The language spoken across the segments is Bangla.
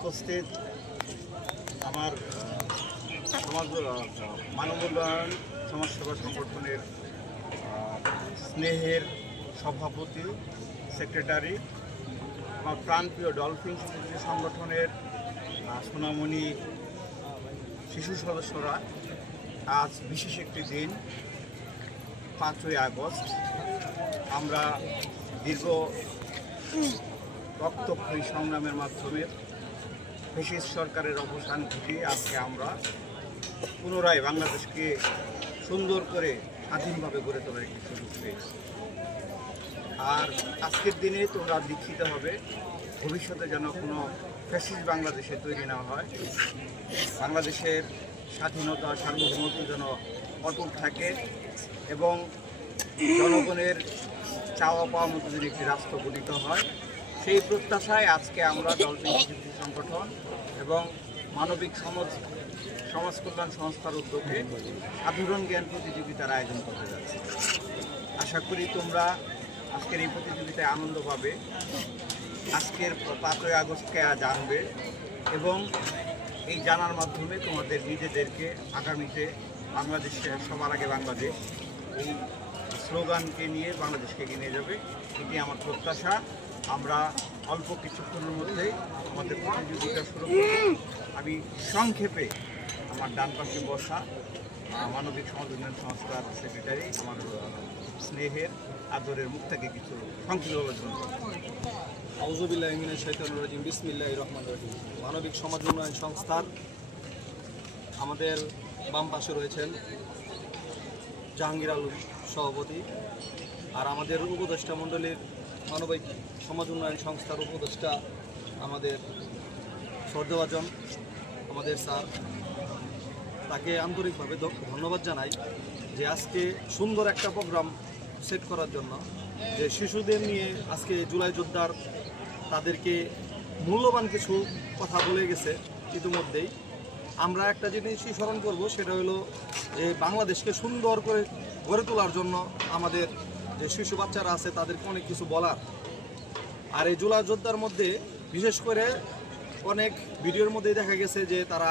উপস্থিত আমার সমাজ মানব উন্নয়ন সমাজসেবা সংগঠনের স্নেহের সভাপতি, সেক্রেটারি, আমার প্রাণপ্রিয় ডলফিন সংগঠনের সোনামণি শিশু সদস্যরা, আজ বিশেষ একটি দিন 5ই আগস্ট। আমরা দীর্ঘ রক্তক্ষয়ী সংগ্রামের মাধ্যমে ফ্যাসিস্ট সরকারের অবসান ঘটিয়ে আজকে আমরা পুনরায় বাংলাদেশকে সুন্দর করে স্বাধীনভাবে গড়ে তোলার একটি সুযোগ পেয়েছি। আর আজকের দিনে তোমরা দীক্ষিত হবে, ভবিষ্যতে যেন কোনো ফ্যাসিস্ট বাংলাদেশে তৈরি না হয়, বাংলাদেশের স্বাধীনতা সার্বভৌমত্ব যেন অটুট থাকে এবং জনগণের চাওয়া পাওয়া মতো যদি একটি রাষ্ট্র গঠিত হয়, সেই প্রত্যাশায় আজকে আমরা ডলফিন শিশু সংগঠন এবং মানবিক সমাজ কল্যাণ সংস্থার উদ্যোগে সাধারণ জ্ঞান প্রতিযোগিতার আয়োজন করতে যাচ্ছি। আশা করি তোমরা আজকের এই প্রতিযোগিতায় আনন্দ পাবে, আজকের 5ই আগস্টকে জানবে এবং এই জানার মাধ্যমে তোমাদের নিজেদেরকে আগামীতে বাংলাদেশে সবার আগে বাংলাদেশ এই স্লোগানকে নিয়ে বাংলাদেশকে এগিয়ে নিয়ে যাবে, এটি আমার প্রত্যাশা। আমরা অল্প কিছুক্ষণের মধ্যে আমাদের প্রতিযোগিতা শুরু করব। আমি সংক্ষেপে আমার ডান পাশে বসা মানবিক সমাজ উন্নয়ন সংস্থার সেক্রেটারি আমার স্নেহের আদরের মুখ থেকে কিছু সংক্ষিপ্ত আলোচনা করব। আউযুবিল্লাহি মিনাশ শাইতানির রাজিম, বিসমিল্লাহির রহমানির রহিম। মানবিক সমাজ উন্নয়ন সংস্থার আমাদের বাম পাশে রয়েছেন জাহাঙ্গীর আলম সভাপতি, আর আমাদের উপদেষ্টা মণ্ডলীর মানবিক সমাজ উন্নয়ন সংস্থার উপদেষ্টা আমাদের সর্দাওয়াজন আমাদের স্যার, তাকে আন্তরিকভাবে ধন্যবাদ জানাই যে আজকে সুন্দর একটা প্রোগ্রাম সেট করার জন্য, যে শিশুদের নিয়ে আজকে জুলাই যোদ্ধার তাদেরকে মূল্যবান কিছু কথা বলে গেছে ইতিমধ্যেই। আমরা একটা জিনিসই স্মরণ করব, সেটা হলো যে বাংলাদেশকে সুন্দর করে গড়ে তোলার জন্য আমাদের যে শিশু বাচ্চারা আছে তাদেরকে অনেক কিছু বলার। আর এই জুলাই যোদ্ধার মধ্যে বিশেষ করে অনেক ভিডিওর মধ্যে দেখা গেছে যে তারা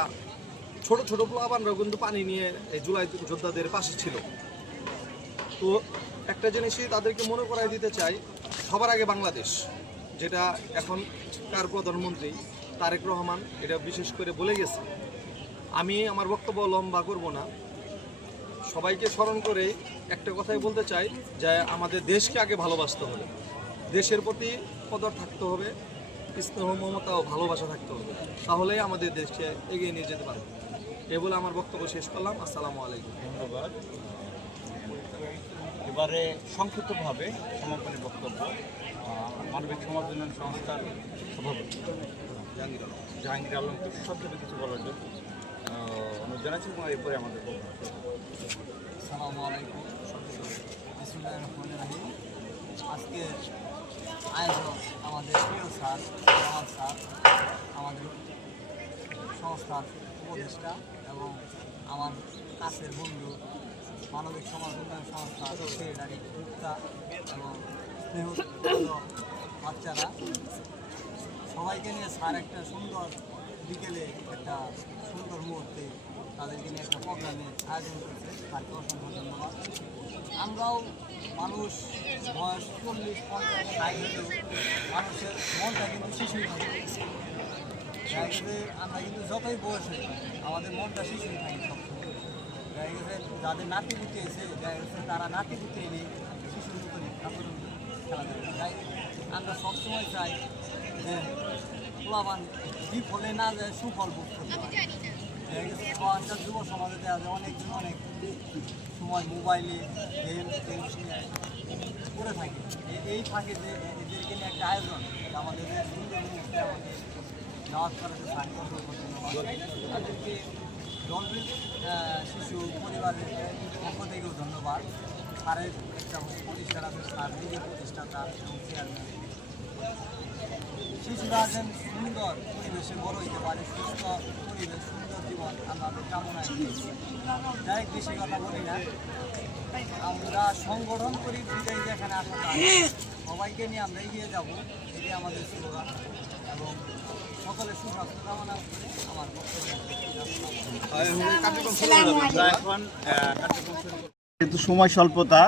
ছোট ছোট পোলাপানরাও কিন্তু পানি নিয়ে এই জুলাই যোদ্ধাদের পাশে ছিল। তো একটা জিনিসই তাদেরকে মনে করাই দিতে চাই, সবার আগে বাংলাদেশ, যেটা এখনকার প্রধানমন্ত্রী তারেক রহমান এটা বিশেষ করে বলে গেছে। আমি আমার বক্তব্য লম্বা করব না, সবাইকে স্মরণ করে একটা কথাই বলতে চাই যে আমাদের দেশকে আগে ভালোবাসতে হবে, দেশের প্রতি কদর থাকতে হবে, স্নেহ মমতা ও ভালোবাসা থাকতে হবে, তাহলেই আমাদের দেশকে এগিয়ে নিয়ে যেতে পারবে। এ বলে আমার বক্তব্য শেষ করলাম। আসসালামু আলাইকুম। ধন্যবাদ। এবারে সংক্ষিপ্তভাবে সমাপনী বক্তব্য মানবিক সমাজ উন্নয়ন সংস্থার সভাপতি জাহাঙ্গীর আলম সংক্ষেপে কিছু বলার জন্য অনুরোধ জানাচ্ছি এবং এরপরে আমাদের আসসালামু আলাইকুম। বিসমিল্লাহির রহমানির রহিম। আজকে আয়োজক আমাদের প্রিয় স্যার জামাল স্যার, আমাদের সংস্থার উপদেষ্টা এবং আমার কাছের বন্ধু মানবিক সমাজ উন্নয়ন সংস্থার সেক্রেটারি মুক্তা এবং স্নেহ বাচ্চারা, সবাইকে নিয়ে স্যার একটা সুন্দর বিকেলে একটা সুন্দর মুহূর্তে তাদেরকে নিয়ে একটা প্রোগ্রামের আয়োজন করছে, তাকে অসংখ্য ধন্যবাদ। আমরাও মানুষ বয়স 40-50 হলেও মানুষের মনটা কিন্তু শিশুই থাকে। আমরা কিন্তু যতই বয়সে আমাদের মনটা শিশুই থাকে সবসময়। দেখা গেছে যাদের নাতি পুঁতি এসে দেখা গেছে তারা নাতি পুঁতি এনে শিশুর উপরে আচরণ খেলাধুলা। তাই আমরা সবসময় চাই যে পোলাপান বিফলে না যায় সুফল ভোগ করতে পারে। দেখা গেছে এখনকার যুব সমাজে দেওয়া যায় অনেকজন অনেক সময় মোবাইলে গেম নিয়ে করে থাকে। এই ফাঁকে যে এদেরকে নিয়ে একটা আয়োজন, আমাদের সুন্দর মুহূর্তে আমাদের নামাজ করাতে তাদেরকে ডলফিন শিশু পরিবারের পক্ষ থেকেও ধন্যবাদ। স্যারের একটা প্রতিষ্ঠান আছে, স্যার নিজের প্রতিষ্ঠাতা এবং চেয়ারম্যান। শিশুরা যেন সুন্দর পরিবেশে বড় হইতে পারে, সুস্থ পরিবেশ, সুন্দর জীবন আমাদের কামনায়। যাই বেশি কথা বলি না, আমরা সংগঠন করি বিদায় যেখানে আসা সবাইকে নিয়ে আমরা এগিয়ে যাব, এটাই আমাদের স্লোগান। এবং সকলের সুস্বাস্থ্য কামনা করে আমার বক্তব্য যেহেতু সময় স্বল্পতা,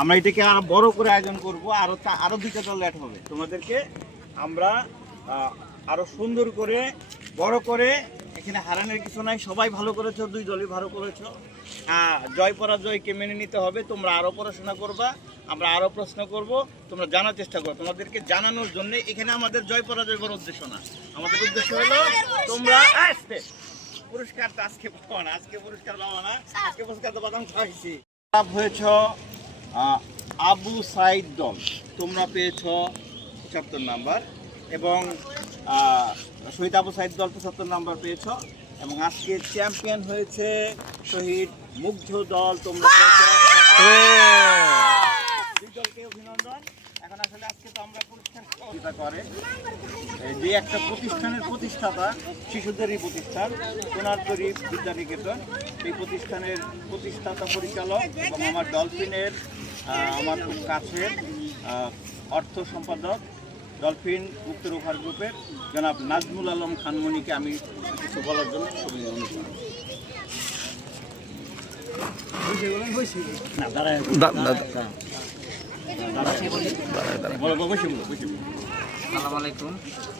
আমরা এটাকে আরো বড় করে আয়োজন করব, আরো 2টা দল অ্যাড হবে। তোমাদেরকে আমরা আরো সুন্দর করে বড় করে, এখানে হারানোর কিছু নাই, সবাই ভালো করেছো, 2 দলই ভালো করেছো। জয় পরাজয়কে মেনে নিতে হবে। তোমরা আরো পড়াশোনা করবা, আমরা আরো প্রশ্ন করব, তোমরা জানার চেষ্টা করো। তোমাদেরকে জানানোর জন্য এখানে আমাদের জয় পরাজয় বড় উদ্দেশ্য না, আমাদের উদ্দেশ্য হলো তোমরা পুরস্কার তো আজকে পাবো না, আজকে পুরস্কার পাবো না, আজকে পুরস্কার তো বাদাম খাইছি। লাভ হয়েছ আবু সাইদ দল, তোমরা পেয়েছ 75 নাম্বার, এবং শহীদ আবু সাইদ দল 75 নাম্বার পেয়েছ। এবং আজকে চ্যাম্পিয়ন হয়েছে শহীদ মুগ্ধ দল, তোমরা পেয়েছ। 2 দলকে অভিনন্দন। এখন আসলে আজকে তো আমরা পুরস্কার করে যে একটা প্রতিষ্ঠানের প্রতিষ্ঠাতা, শিশুদেরই প্রতিষ্ঠান সোনারতরী বিদ্যানিকেতন, এই প্রতিষ্ঠানের প্রতিষ্ঠাতা পরিচালক এবং আমার ডলফিনের আমার খুব কাছের অর্থ সম্পাদক, ডলফিন উত্তর ওভার গ্রুপের জনাব নাজমুল আলম খানমণিকে আমি কিছু বলার জন্য অনুরোধ করব। না দাঁড়ায় আসসালামু আলাইকুম।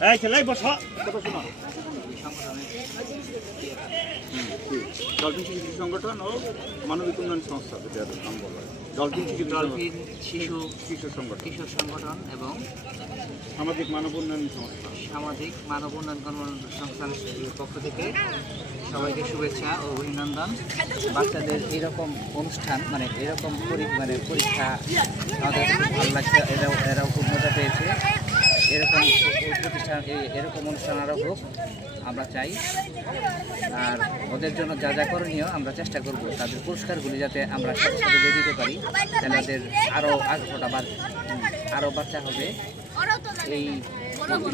এই ছেলে বসো, কথা শোনো। ডলফিন শিশু সংগঠন ও মানবিক উন্নয়ন সংস্থা, নাম বলা হয় ডলফিন শিশু সংগঠন এবং সামাজিক মানব উন্নয়ন সংস্থার পক্ষ থেকে সবাইকে শুভেচ্ছা ও অভিনন্দন। বাচ্চাদের এরকম অনুষ্ঠান, মানে এরকম পরীক্ষা আমাদের ভালো লাগছে, এরাও খুব মজা পেয়েছে। এরকম প্রতিষ্ঠান, এরকম অনুষ্ঠান আরও হোক আমরা চাই। আর ওদের জন্য যা যা করণীয় আমরা চেষ্টা করব, তাদের পুরস্কারগুলি যাতে আমরা সাথে সাথে দিয়ে দিতে পারি, তাহলে ওদের আরও আগ্রহটা আরও বাচ্চা হবে। এই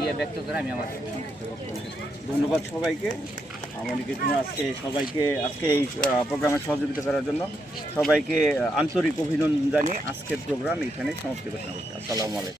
ইয়ে ব্যক্ত করে আমি আমার সংক্ষিপ্ত বক্তব্য শেষ করছি। ধন্যবাদ সবাইকে, আমাদেরকে সবাইকে আজকে এই প্রোগ্রামে সহযোগিতা করার জন্য সবাইকে আন্তরিক অভিনন্দন জানিয়ে আজকের প্রোগ্রাম এখানে সমাপ্তি ঘোষণা করছি। আসসালামু আলাইকুম।